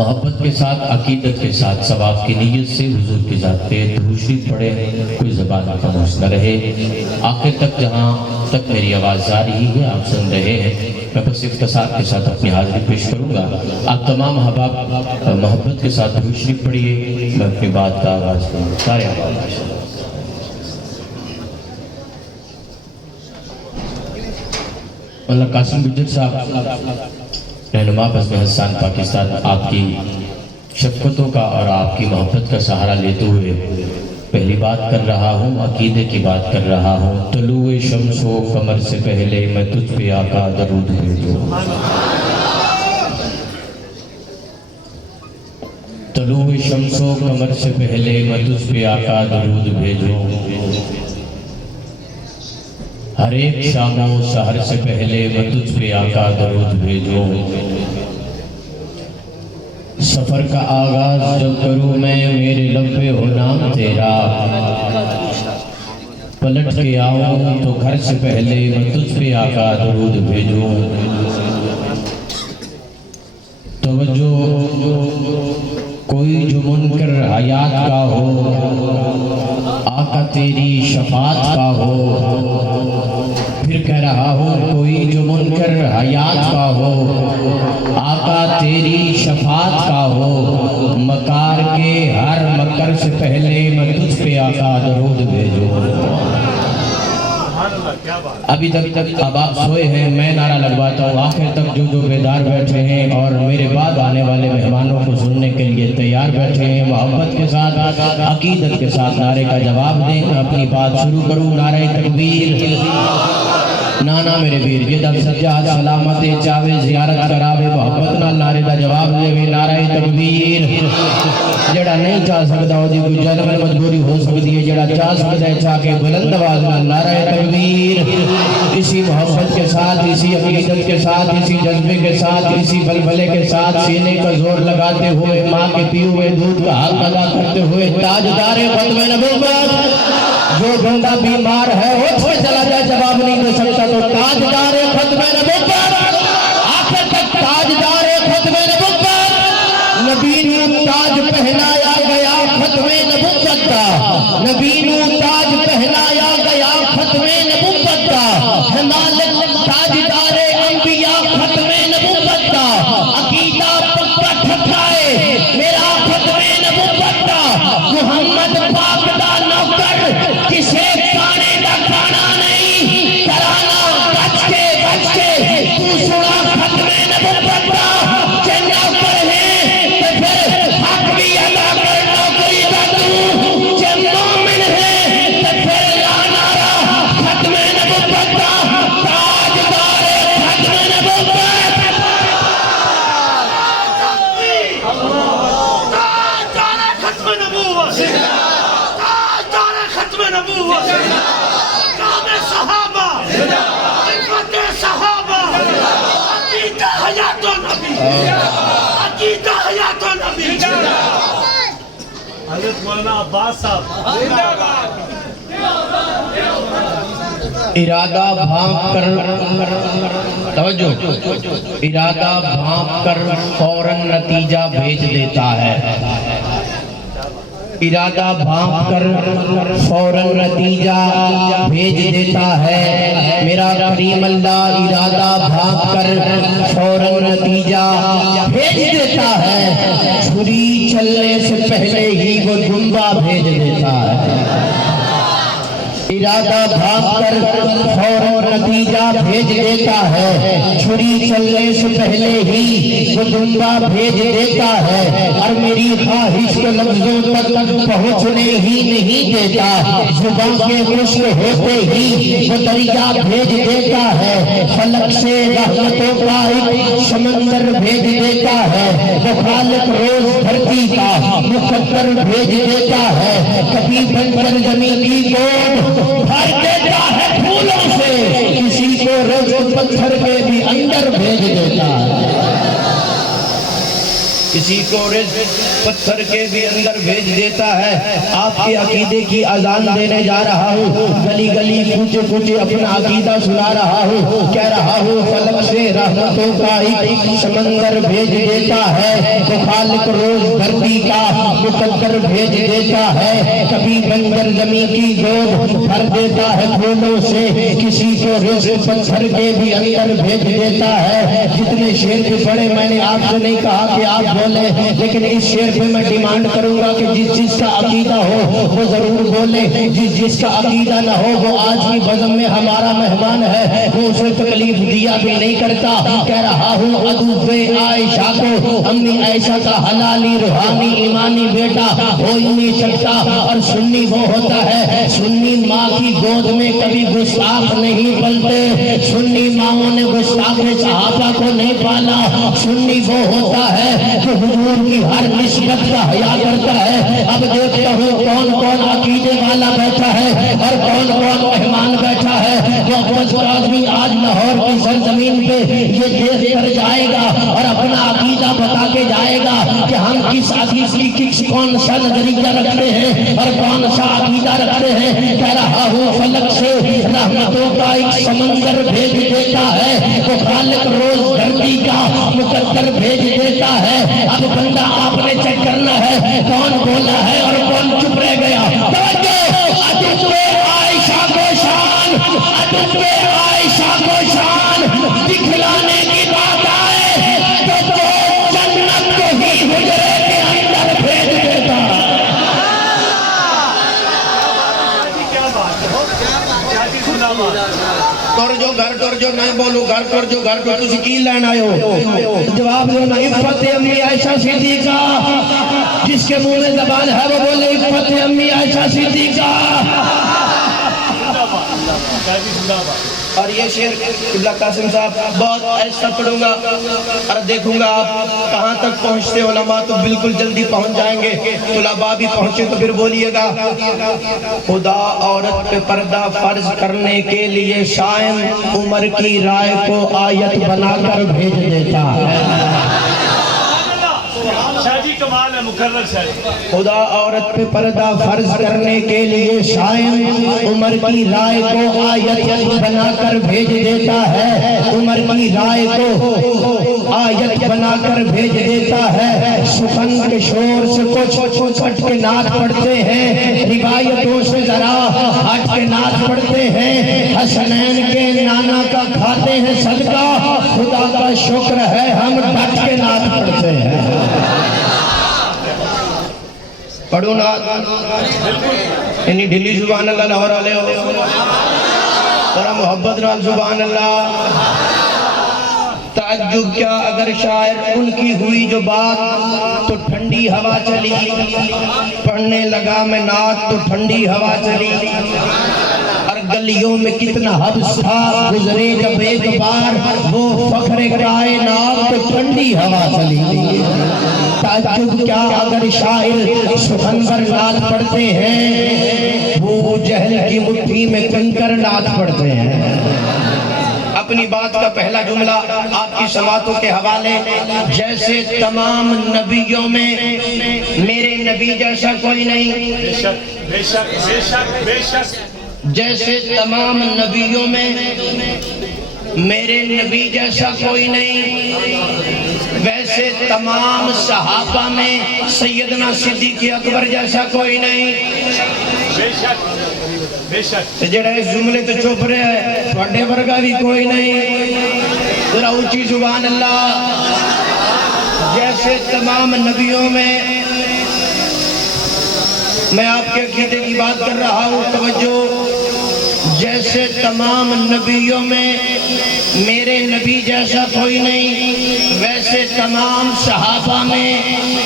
محبت کے ساتھ، عقیدت کے ساتھ، ثواب کی نیت سے حضور کی ذات پہ درود شریف پڑھے، کوئی زبان خاموش نہ رہے۔ آخر تک جہاں تک میری آواز آ رہی ہے آپ سن رہے ہیں، میں بس اختصار کے ساتھ اپنی حاضری پیش کروں گا۔ آپ تمام احباب محبت کے ساتھ درود شریف پڑھیے، میں اپنی بات کا آغاز کروں۔ سارے احباب مولانا قاسم گجر صاحب رہنما بزم حسان پاکستان، آپ کی شفقتوں کا اور آپ کی محبت کا سہارا لیتے ہوئے پہلی بات کر رہا ہوں، عقیدے کی بات کر رہا ہوں۔ طلوع شمس و قمر سے پہلے میں تجھ پہ آقا درود بھیجو، طلوع شمس و قمر سے پہلے میں تجھ پہ آقا درود بھیجو، ہر ایک شام و سحر سے پہلے میں تجھ پہ آقا درود بھیجو۔ سفر کا آغاز جب کروں میں میرے لب پہ ہو نام تیرا، پلٹ کے آؤں تو گھر سے پہلے میں تجھ پہ آقا درود بھیجو۔ توجہ، کوئی جو منکر حیات کا ہو، آقا تیری شفاعت کا ہو۔ پھر کہہ رہا ہوں، کوئی جو منکر حیات کا ہو، آقا تیری شفاعت کا ہو۔ مکار کے ہر مکر سے پہلے میں تجھ پہ آقا درود بھیجو۔ ابھی تک اب آپ سوئے ہیں، میں نعرہ لگواتا ہوں، آخر تک جو بیدار بیٹھے ہیں اور میرے بعد آنے والے مہمانوں کو سننے کے لیے تیار بیٹھے ہیں، محبت کے ساتھ، عقیدت کے ساتھ نعرے کا جواب دیں۔ اپنی بات شروع کروں، نعرہ تکبیر، نانا میرے بیر جدب سجاد سلامت چاوے زیارت کراوے، محبت نال نعرے دا جواب دے وے، نعرہ تکبیر۔ جڑا نہیں چاہ سکتا ہو جی کوئی جنم مجبوری ہو سکتی ہے، جڑا چاہ سکتا ہے چاہ کے بلند آواز نال نعرہ تکبیر۔ اسی محبت کے ساتھ، اسی عقیدت کے ساتھ، اسی جذبے کے ساتھ، اسی بلبلے کے ساتھ، سینے کا زور لگاتے ہوئے، ماں کے پیے ہوئے دودھ کا حق ادا کرتے ہوئے، تاجدار ختم نبوت جو بندہ بیمار ہے اٹھ کے چلا جائے، جواب نہیں دے سکتا تو تاجدار ختم نبوت، آخر تک تاجدار ختم نبوت، نبی نو تاج پہنایا گیا ختم نبوت کا، نبی نو تاج پہنایا گیا ختم نبوت کا، ہے مالک تاجدار انبیاء ختم نبوت کا، عقیدہ پکا ٹھکائے میرا ختم نبوت کا، محمد پاک دا نوکر کسے کانے دا کھانا نہیں، کرانا بچ کے تو سنا ختم نبوت کا، کہ نوکر ہے تو پھر حق بھی ادا کر نوکری دا تو، کہ مومن ہے تو پھر لانا رہا ختم نبوت کا، تاجدار ختم نبوت، تاجدار ختم نبوت، تاجدار ختم نبوت، نام صحابہ، عزت صحابہ، عقیدہ حیات نبی، عقیدہ حیات نبی۔ حضرت مولانا عباس صاحب ارادہ بھانپ کر، توجہ، ارادہ بھانپ کر فوراً نتیجہ بھیج دیتا ہے، ارادہ بھانپ کر فوراً نتیجہ بھیج دیتا ہے، میرا کریم اللہ ارادہ بھانپ کر فوراً نتیجہ بھیج دیتا ہے، چھری چلنے سے پہلے ہی وہ دمبا بھیج دیتا ہے، ارادہ بھانپ کر فوراً نتیجہ بھیج دیتا ہے، چھری چلنے سے پہلے ہی وہ دمبا بھیج دیتا ہے، اور میری خواہش کے لفظوں تک پہنچنے ہی نہیں دیتا، زبان کے خشک ہوتے ہی وہ دریا بھیج دیتا ہے، فلک سے رحمتوں کا ایک سمندر بھیج دیتا ہے، وہ خالق روز دھرتی کا مقدر بھیج دیتا ہے، کبھی بنجر زمین کی گود بھر دیتا ہے پھولوں سے، کسی کو روز پتھر کے بھی اندر بھیج دیتا ہے۔ کسی کو رزق پتھر کے بھی اندر بھیج دیتا ہے۔ آپ کے عقیدے کی اذان دینے جا رہا ہوں، گلی گلی کوچے کوچے اپنا عقیدہ سنا رہا ہوں، کہہ رہا ہوں فلک سے رحمتوں کا ایک سمندر بھیج دیتا ہے، تو خالق روز دھرتی کا مقدر بھیج دیتا ہے، کبھی بنجر زمین کی گود بھر دیتا ہے پھولوں سے، کسی کو رزق پتھر کے بھی اندر بھیج دیتا ہے۔ جتنے شعر بھی پڑھے میں نے آپ سے نہیں کہا کہ آپ بولے، لیکن اس شعر پہ میں ڈیمانڈ کروں گا کہ جس جس کا عقیدہ ہو وہ ضرور بولے، جس جس کا عقیدہ نہ ہو وہ آج کی بزم میں ہمارا مہمان ہے، وہ اسے تکلیف دیا بھی نہیں کرتا۔ کہہ رہا ہوں عدو عائشہ کو امی عائشہ کا حلالی روحانی ایمانی بیٹا ہو ہی نہیں سکتا، اور سنی وہ ہوتا ہے سنی ماں کی گود میں کبھی گستاخ نہیں پلتے، سنی ماؤں نے گستاخ صحابہ کو نہیں پالا، سنی وہ ہوتا ہے جو حضور کی ہر نسبت کا حیا کرتا ہے۔ اب دیکھتا ہوں کون کون عقیدے والا بیٹھا ہے اور کون کون مہمان بیٹھا ہے۔ وہ احمد آدمی آج لاہور کی سرزمین پہ یہ دیکھ کر جائے گا اور اپنا عقیدہ بتا کے جائے گا کہ ہم کس عقیدے کی کون سا نظریہ رکھتے ہیں اور کون سا عقیدہ رکھتے ہیں۔ کہہ رہا ہوں فلک سے رحمتوں کا ایک سمندر بھیج دیتا ہے، وہ خالق روز دھرتی کا مقدر بھیج دیتا ہے۔ اب بندہ آپ نے چیک کرنا ہے کون بولا ہے اور کون چپ رہ گیا۔ عدو عائشہ کو شان، عدو عائشہ کو شان دکھلانے کی بات آئے تو جنت کو ہی حجرے کے اندر بھیج دیتا۔ ٹر جو نہیں بولو گھر ٹر تسی کی لین آئے ہو؟ جواب دو نا، عفت امی عائشہ صدیقہ، جس کے منہ میں زبان ہے وہ بولے عفت امی عائشہ صدیقہ۔ اور یہ شعر قبلہ قاسم صاحب بہت ایسا پڑھوں گا اور دیکھوں گا آپ کہاں تک پہنچتے، علماء تو بالکل جلدی پہنچ جائیں گے، طلباء بھی پہنچے تو پھر بولیے گا۔ خدا عورت پہ پردہ فرض کرنے کے لیے شائن عمر کی رائے کو آیت بنا کر بھیج دیتا ہے۔ خدا عورت پہ پردہ فرض کرنے کے لیے شائن عمر کی رائے کو آیت بنا کر بھیج دیتا ہے، عمر کی رائے کو آیت بنا کر بھیج دیتا ہے۔ سخن کے شور سے کچھ ہٹ کے نعت پڑھتے ہیں، روایتوں سے ذرا ہٹ کے نعت پڑھتے ہیں، حسنین کے نانا کا کھاتے ہیں صدقہ، خدا کا شکر ہے ہم ڈٹ کے نعت پڑھتے ہیں۔ پڑھو نا انہی ڈھلی زبان اللہ لاہور والے ہو، ذرا محبت نال سبحان اللہ۔ تعجب کیا اگر شاعر ان کی ہوئی جو بات تو ٹھنڈی ہوا چلی، پڑھنے لگا میں نعت تو ٹھنڈی ہوا چلی، اور گلیوں میں کتنا حبس تھا گزرے جب ایک بار وہ فخر کائنات تو ٹھنڈی ہوا چلی۔ تعجب کیا اگر شاعر سخنور نعت پڑھتے ہیں، وہ جہل کی مٹھی میں کنکر نعت پڑھتے ہیں۔ اپنی بات کا پہلا جملہ آپ کی سماعتوں کے حوالے، جیسے تمام نبیوں میں میرے نبی جیسا کوئی نہیں، بے شک بے شک بے شک بے شک، جیسے تمام نبیوں میں میرے نبی جیسا کوئی نہیں، ویسے تمام صحابہ میں سیدنا صدیق اکبر جیسا کوئی نہیں۔ بے شک بے شک، جڑا اس جملے تو چپ رہے ہیں تھوڑے ورگا بھی کوئی نہیں، ذرا اونچی سبحان اللہ۔ جیسے تمام نبیوں میں آپ کے عقیدے کی بات کر رہا ہوں، توجہ، جیسے تمام نبیوں میں میرے نبی جیسا کوئی نہیں، ویسے تمام صحابہ میں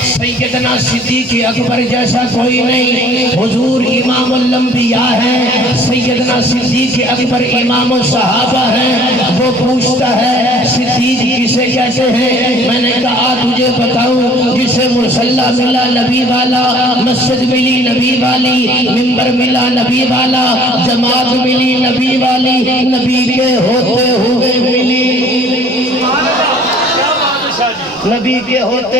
سیدنا صدیق اکبر جیسا کوئی نہیں۔ حضور امام الانبیاء ہیں، سیدنا صدیق اکبر امام الصحابہ ہیں۔ وہ پوچھتا ہے صدیق کسے کہتے ہیں؟ میں نے کہا تجھے بتاؤں، جسے مصلی ملا نبی والا، مسجد ملی نبی والی، منبر ملا نبی والا، جماعت ملی نبی والی، نبی کے ہوتے ہوئے ملی۔ نبی کے ہوتے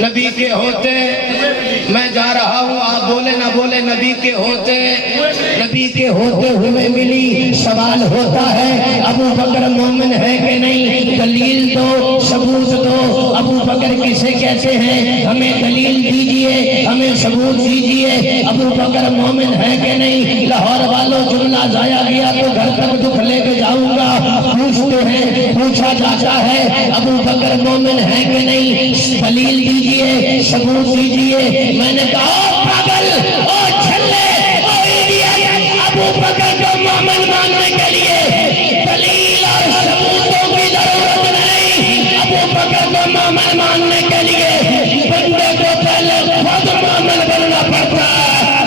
نبی کے ہوتے میں جا رہا ہوں آپ بولے نہ بولے نبی کے ہوتے نبی کے ہوتے ہوئے ملی سوال ہوتا ہے ابو بکر مومن ہے کہ نہیں دلیل دو ثبوت دو ابو بکر کسے کہتے ہیں ہمیں دلیل دیجئے ہمیں ثبوت دیجئے ابو بکر مومن ہے کہ نہیں لاہور والوں جملہ ضائع گیا تو گھر تک دکھ لے کے جاؤں گا پوچھتے ہیں پوچھا جاتا ہے ابو بکر مومن ہے کہ نہیں دلیل دیجئے ثبوت دیجئے میں نے کہا او پاگل او چھلے او ایڈیٹ ابو بکر کو مومن ماننے کے لیے دلیل اور ثبوتوں کی ضرورت نہیں ابو بکر کو مومن ماننے کے لیے بندے کو پہلے خود مومن بننا پڑتا ہے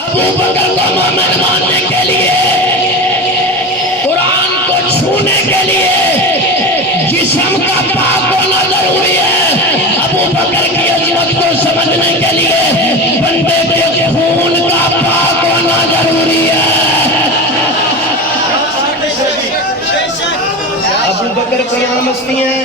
ابو بکر کو مومن ماننے کے لیے قرآن کو چھونے کے لیے جسم کا پاک ہونا ضروری ہے ابو بکر کی عظمت کو سمجھنے کے لیے بندے کے خون کا پاک ہونا ضروری ہے ابو بکر قیام ہستی ہیں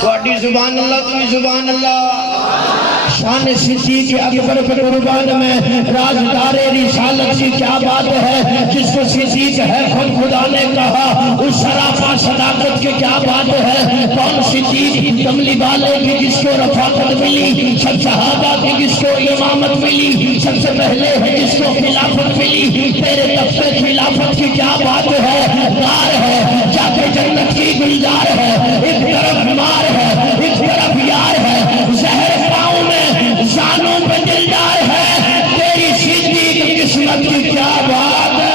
تھوڑی زبان اللہ تھی زبان اللہ شان صدیق اکبر پر قربان میں رازدار رسالت کی کیا بات ہے جس کو صدیق ہے خود خدا نے کہا اس شرافہ صداقت کی کیا بات ہے کون صدیق کملی والے کی جس کو رفاقت ملی سب صحابہ کی جس کو امامت ملی سب سے پہلے ہے جس کو خلافت ملی تیرے تفتے خلافت کی کیا بات ہے دار ہے جا کے جنت کی گلزار ہے ایک طرف مار ہے ایک طرف یار ہے زہر پاؤں میں زانوں پہ دلدار ہے تیری صدیق قسمت کی کیا بات ہے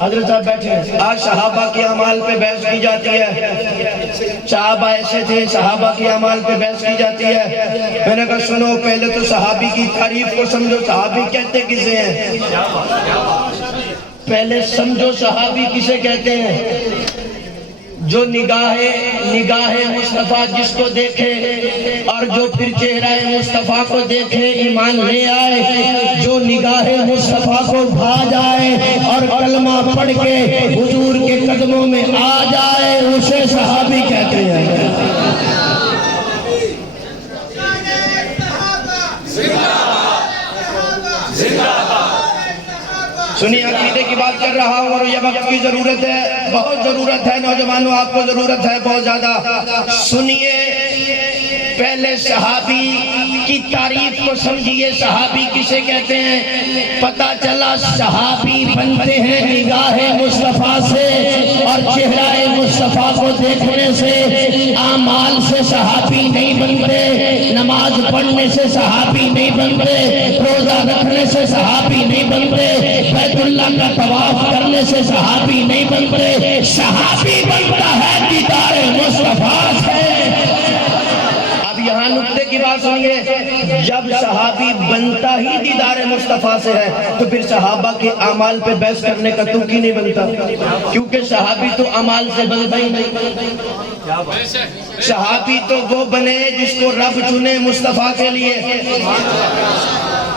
حضرت صاحب بیٹھے ہیں آج صحابہ کی اعمال پہ بحث کی جاتی ہے صحابہ ایسے تھے صحابہ کی اعمال پہ بحث کی جاتی ہے میں نے کہا سنو پہلے تو صحابی کی تعریف کو سمجھو صحابی کہتے کسے ہیں پہلے سمجھو صحابی کسے کہتے ہیں جو نگاہ مصطفیٰ جس کو دیکھے اور جو پھر چہرہ مصطفیٰ کو دیکھے ایمان لے آئے جو نگاہ مصطفیٰ کو بھا جائے اور کلمہ پڑھ کے حضور کے قدموں میں آ جائے اسے صحابی کہتے ہیں سنی عقیدے کی بات کر رہا ہوں اور یہ وقت کی ضرورت ہے بہت ضرورت ہے نوجوانوں آپ کو ضرورت ہے بہت زیادہ سنیے پہلے صحابی کی تعریف کو سمجھیے صحابی کسے کہتے ہیں پتہ چلا صحابی بنتے ہیں نگاہ مصطفیٰ سے اور چہرہ مصطفیٰ کو دیکھنے سے اعمال سے صحابی نہیں بنتے نماز پڑھنے سے صحابی نہیں بنتے روزہ رکھنے سے صحابی نہیں بنتے بیت اللہ کا طواف کرنے سے صحابی نہیں بنتے صحابی بنتا ہے دیدار مصطفیٰ سے یہاں نکتے کی بات سنیے جب صحابی بنتا ہی دیدار مصطفیٰ سے ہے تو پھر صحابہ کے اعمال پہ بحث کرنے کا تو کی نہیں بنتا کیونکہ صحابی تو اعمال سے بنتا ہی نہیں صحابی تو وہ بنے جس کو رب چنے مصطفیٰ کے لیے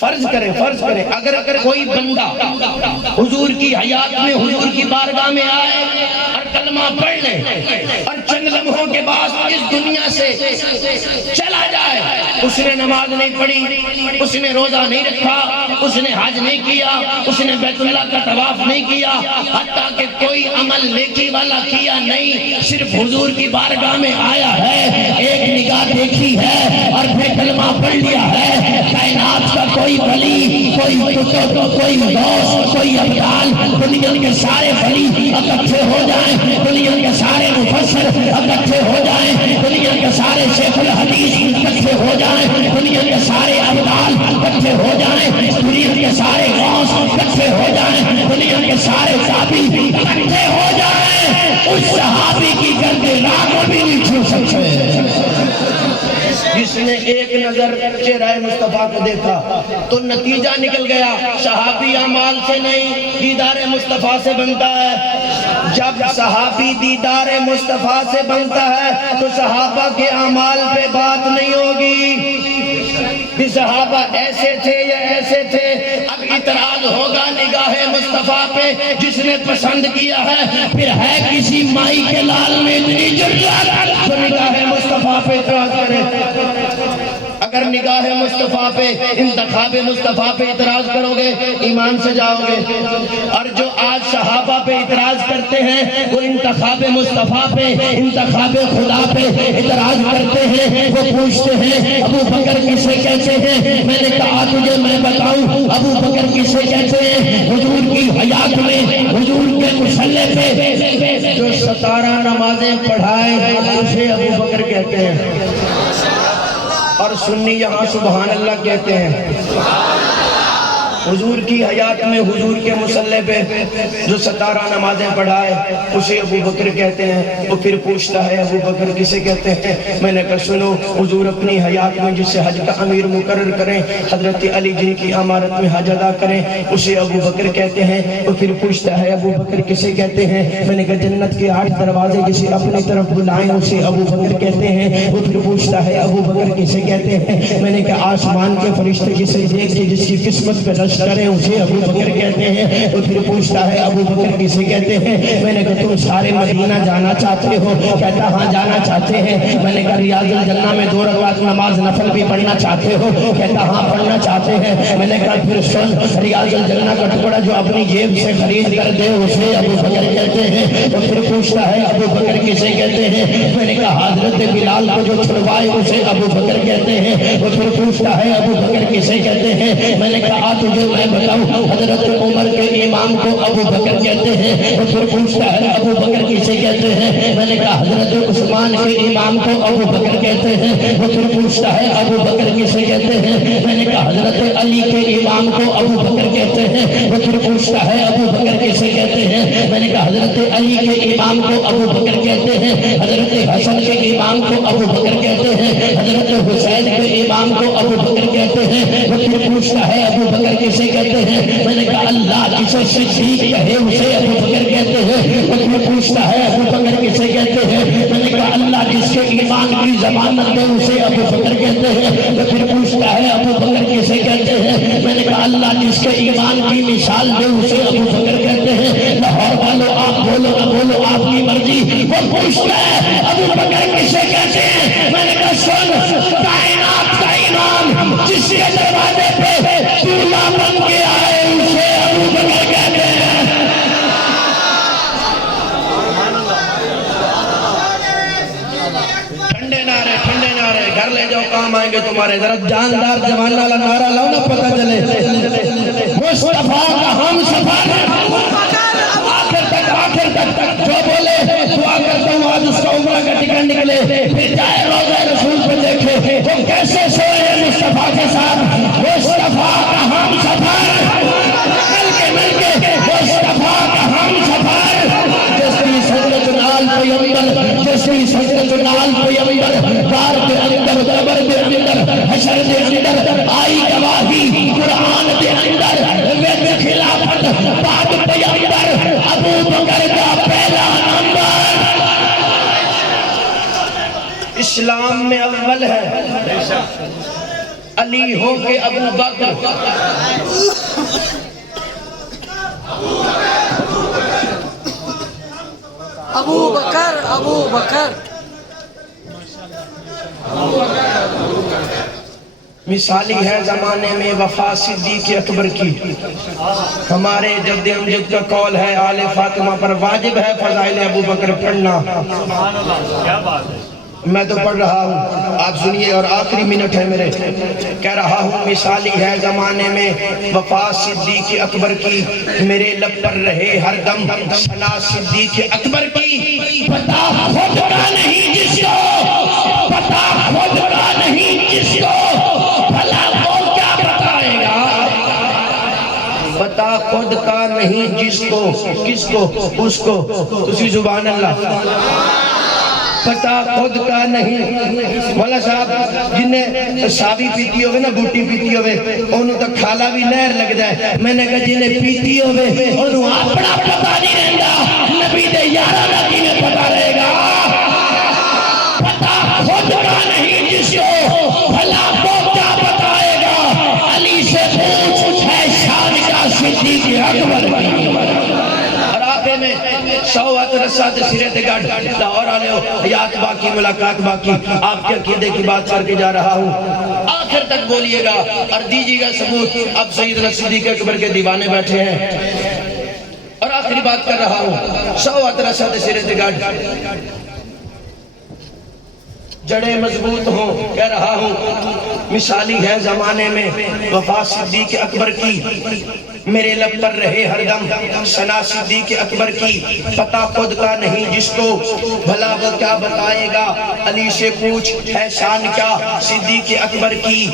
فرض کریں اگر کوئی بندہ حضور کی حیات میں حضور کی بارگاہ میں آئے اور کلمہ پڑھ لے اور چند لمحوں کے بعد اس دنیا سے چلا جائے اس نے نماز نہیں پڑھی اس نے روزہ نہیں رکھا اس نے حج نہیں کیا اس نے بیت اللہ کا طواف نہیں کیا حتیٰ کہ کوئی عمل نیکی والا کیا نہیں صرف حضور کی بارگاہ میں آیا ہے ایک نگاہ دیکھی ہے اور پھر کلمہ پڑھ لیا ہے کائنات کا کوئی ولی کوئی کتب کوئی غوث کوئی ابدال دنیا کے سارے ولی اکٹھے ہو جائیں دنیا کے سارے مفسر اکٹھے ہو جائیں دنیا کے سارے شیخ الحدیث اکٹھے ہو جائیں دنیا کے سارے ابدال اکٹھے ہو جائیں دنیا کے سارے غوث اکٹھے ہو جائیں دنیا کے سارے صحابی اکٹھے ہو صحابی کی گرد راہ کو بھی نہیں چھو سکتے جس جس نے ایک نظر چہرہ مصطفیٰ کو دیکھا تو نتیجہ نکل گیا صحابی اعمال سے نہیں دیدار مصطفیٰ سے بنتا ہے۔ جب صحابی دیدار مصطفیٰ سے بنتا ہے تو صحابہ کے اعمال پہ بات نہیں ہوگی کہ صحابہ ایسے تھے یا ایسے تھے، اب اعتراض ہوگا نگاہ مصطفیٰ پہ جس نے پسند کیا ہے۔ پھر ہے کسی مائی کے لال میں اتنی جرات تو نگاہ مصطفیٰ پہ اعتراض کرے؟ اگر نگاہ مصطفیٰ پہ انتخاب مصطفیٰ پہ اعتراض کرو گے ایمان سے جاؤ گے۔ اور جو آج صحابہ پہ اعتراض کرتے ہیں وہ انتخاب مصطفیٰ پہ انتخاب خدا پہ اعتراض کرتے ہیں۔ وہ پوچھتے ہیں ابو بکر کسے کہتے ہیں؟ میں نے کہا تجھے میں بتاؤں ابو بکر کسے کہتے ہیں؟ حضور کی حیات میں حضور کے مصلی پہ جو 17 نمازیں پڑھائے اسے ابو بکر کہتے ہیں، اور سنی یہاں سبحان اللہ کہتے ہیں۔ حضور کی حیات میں حضور کے مصلی پہ جو 17 نمازیں پڑھائے اسے ابو بکر کہتے ہیں۔ وہ پھر پوچھتا ہے ابو بکر کسے کہتے ہیں؟ میں نے کہا سنو، حضور اپنی حیات میں جسے حج کا امیر مقرر کریں، حضرت علی جن کی امارت میں حج ادا کریں، اسے ابو بکر کہتے ہیں۔ وہ پھر پوچھتا ہے ابو بکر کسے کہتے ہیں؟ میں نے کہا جنت کے 8 دروازے جسے اپنی طرف بلائیں اسے ابو بکر کہتے ہیں۔ وہ پھر پوچھتا ہے ابو بکر کسے کہتے ہیں؟ میں نے کہا آسمان کے فرشتے جسے دیکھ کے جس کی قسمت پہ رشک کریں اسے ابو بکر کہتے ہیں۔ وہ پھر پوچھتا ہے ابو بکر کسے کہتے ہیں؟ میں نے کہا تم سارے مدینہ جانا چاہتے ہو؟ کہتا ہاں جانا چاہتے ہیں۔ میں نے کہا ریاض الجنہ میں 2 رکعت نماز نفل بھی پڑھنا چاہتے ہو؟ کہتا ہاں پڑھنا چاہتے ہیں۔ میں نے کہا پھر سن، ریاض الجنہ کا ٹکڑا جو اپنی جیب سے خرید کر دے اسے ابو بکر کہتے ہیں۔ وہ پھر پوچھتا ہے ابو بکر کسے کہتے ہیں؟ میں نے کہا حضرت بلال کو جو چھڑوائے اسے ابو بکر کہتے ہیں۔ وہ پھر پوچھتا ہے ابو بکر کسے کہتے ہیں؟ میں نے کہا تجھے میں بتاؤں، حضرت عمر کے امام کو ابو بکر کہتے ہیں۔ وہ پھر پوچھتا ہے ابو بکر کسے کہتے ہیں؟ میں نے کہا حضرت عثمان کے امام کو ابو بکر کہتے ہیں۔ وہ پھر پوچھتا ہے ابو بکر کسے کہتے ہیں؟ میں نے کہا حضرت علی کے امام کو ابو بکر کہتے ہیں۔ وہ پھر پوچھتا ہے ابو بکر کسے کہتے ہیں؟ میں نے کہا حضرت علی کے امام کو ابو بکر کہتے ہیں۔ حضرت حسن کے امام کو ابو بکر کہتے ہیں۔ حضرت حسین کے امام کو ابو بکر کہتے ہیں۔ وہ پھر پوچھتا ہے ابو بکر کسے کہتے ہیں؟ میں نے کہا اللہ جسے صدیق کہے اسے ابو بکر کہتے ہیں۔ وہ پھر پوچھتا ہے ابو بکر کسے کہتے ہیں؟ میں نے کہا اللہ جس کے ایمان کی ضمانت دے اسے ابو بکر کہتے ہیں۔ وہ پھر پوچھتا ہے ابو بکر کسے کہتے ہیں؟ میں نے کہا اللہ جس کے ایمان کی مثال دے اسے ابو بکر کہتے ہیں۔ لاہور والوں آپ بولو نہ بولو آپ کی مرضی۔ وہ پوچھتا ہے ابو بکر کسے کہتے ہیں؟ میں نے کہا سن، کائنات کا امام جس کے دروازے پہ دنیا بن کے آئے اسے ابو بکر کہتے ہیں۔ ٹھنڈے نعرے گھر لے جاؤ کام آئیں گے تمہارے۔ ذرا جاندار جوان والا نعرہ لاؤ نا پتہ چلے مصطفیٰ کا ہم سفر آخر تک جو بولے دعا کرتا ہوں آج اس کا عمرہ کا ٹکٹ نکلے، پھر جائے روضہ رسول پہ دیکھے وہ کیسے سوئے ہیں مصطفیٰ کے ساتھ۔ مصطفیٰ کا ہم سفر مل کے مصطفیٰ کا ہم سفر، جیسے سجدت نال پیغمبر، جیسے سجدت نال پیغمبر، غار کے اندر قبر کے اندر حشر کے اندر آئی گواہی قرآن کے اندر وید خلافت بعد پیغمبر ابو بکر کا پہلا نمبر اسلام میں اول ہے، علی ہو کے ابو بکر۔ ابو بکر ابو بکر مثالی ہے زمانے میں وفا صدیق اکبر کی۔ ہمارے جد امجد کا قول ہے آل فاطمہ پر واجب ہے فضائل ابو بکر پڑھنا۔ سبحان اللہ، کیا بات ہے۔ میں تو پڑھ رہا ہوں، آپ سنیے اور آخری منٹ ہے میرے، کہہ رہا ہوں مثالی ہے زمانے میں وفا صدیق اکبر کی، میرے لب پر رہے ہر دم ثنا صدیق اکبر کی۔ پتہ خود کا نہیں جس کو، پتہ خود کا نہیں جس کو، بھلا وہ کیا بتائے گا۔ پتہ خود کا نہیں جس کو، کس کو، اس کو، تسی سبحان اللہ۔ پتا خود کا نہیں. مولا صاحب جنہیں شابی پیتی ہوئے نا بوٹی پیتی ہوئے انہوں تو کھالا بھی نہر لگ جائے. میں نے کہا جنہیں پیتی ہوئے انہوں اپنا پتا نہیں رہندا نبی دے یارہ کا کی میں پتا رہے گا. پتا خود کا نہیں جس کو بھلا کو کیا بتائے گا. علی سے پوچھ ہے شان کا صدیق اکبر کی. میں 100 رسات سیرت گاڑ لاہور آلے ہو حیات باقی ملاقات باقی آپ کے عقیدے کی بات کر کے جا رہا ہوں. آخر تک بولیے گا اور دیجیے گا ثبوت. اب سیدنا صدیق اکبر کے دیوانے بیٹھے ہیں اور آخری بات کر رہا ہوں. 100 رسات سیرت گاڑ جڑے مضبوط ہوں کہہ رہا ہوں. مثالی ہے زمانے میں وفا صدیق اکبر کی میرے لب پر رہے ہر دم ثنا صدیق اکبر کی. پتہ خود کا نہیں جس کو بھلا وہ کیا بتائے گا. علی سے پوچھ ہے شان کیا صدیق اکبر کی.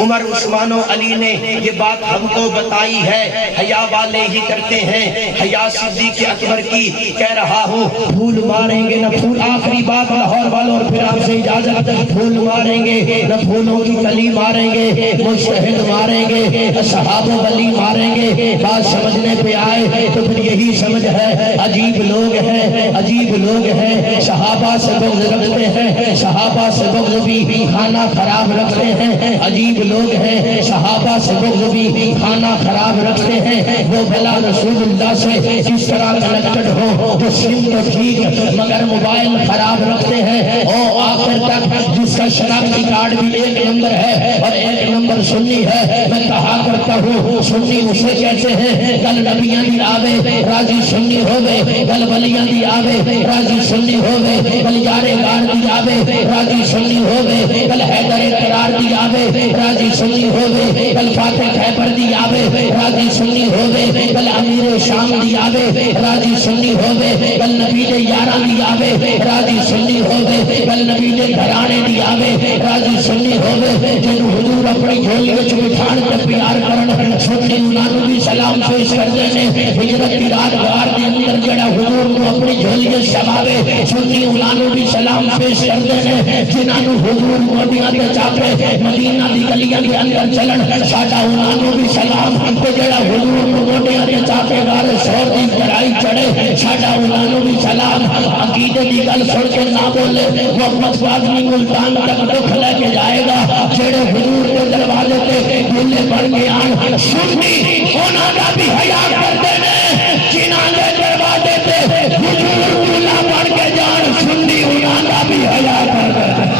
عمر عثمان و علی نے یہ بات ہم کو بتائی ہے. حیا والے ہی کرتے ہیں حیا صدیق اکبر کی. کہہ رہا ہوں پھول ماریں گے نہ پھول. آخری بات لاہور والوں اور پھر آپ سے اجازت. پھول ماریں گے نہ پھولوں کی کلی ماریں گے. مجتہد ماریں گے صحابہ ولی ماریں گے. بات سمجھنے پہ آئے تو پھر یہی سمجھ ہے. عجیب لوگ ہیں عجیب لوگ ہیں. صحابہ سے بغض رکھتے ہیں صحابہ سے بغض بھی کھانا خراب رکھتے ہیں. عجیب لوگ ہیں صحابہ سے بغض بھی کھانا خراب رکھتے ہیں. وہ بلا رسول اللہ سے جس طرح کنیکٹڈ ہو تو سم تو ٹھیک مگر موبائل خراب رکھتے ہیں. اور آخر تک جس کا شناختی کارڈ بھی 1 نمبر ہے اور 1 نمبر سنی ہے. میں کہا کرتا ہوں سنی اسے کہتے ہیں کل نبیاں دی آوے راضی سنی ہوئے. کل ولیاں دی آوے راضی سنی ہوئے. کل یار غار دی آوے راضی سنی ہوئے. کل حیدر اقرار دی آوے راضی سنی ہوئے. کل فاتح خیبر دی آوے راضی سنی ہوئے. کل امیر شام دی آوے راضی سنی ہوئے. کل نبی دے یاراں دی آوے راضی سنی ہوئے. کل نبی دے گھرانے دی آوے راضی سنی ہوئے. جنہوں حضور اپنی جھولی وچ بٹھان تے پیار کرن سنی انہاں نوں بھی سلام پیش کردے نے. ہجرت دی رات غار دے اندر جڑا حضور نوں اپنی جھولی وچ شماوے سنی انہاں نوں بھی سلام پیش کردے نے. جنہاں نوں حضور موڈیاں تے چاپے مدینہ دی گلیاں دے اندر چلن ساڈا انہاں نوں بھی سلام. تے جڑا حضور نوں موڈیاں تے چاپے غار شور دی چڑھائی چڑھے ساڈا انہاں نوں بھی سلام. عقیدے دی گل سن کے نہ بولے محمد فاضلی ملتان تک دکھ لے کے جائے گا. جڑے حضور کے دروازے تے گلے بڑھ کے آن سنی انہاں دا بھی حیا کردے نے. جنہاں دے دروازے تے حضور گلا بڑھ کے جان سنی انہاں دا بھی حیا کردے نے.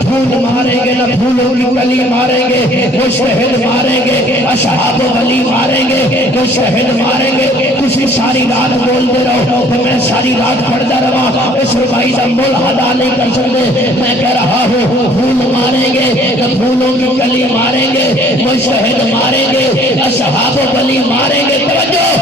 پھول ماریں گے نہ پھولوں کی کلی ماریں گے. مجتہد ماریں گے اصحاب ولی ماریں گے. مجتہد ماریں گے. تسی ساری رات بولتے رہو تو میں ساری رات پڑھتا رہا. اس ربائی کا مول ادا نہیں کر سکتے. میں کہہ رہا ہوں پھول ماریں گے نہ پھولوں کی کلی ماریں گے. مجتہد ماریں گے اصحاب ولی ماریں گے. توجہ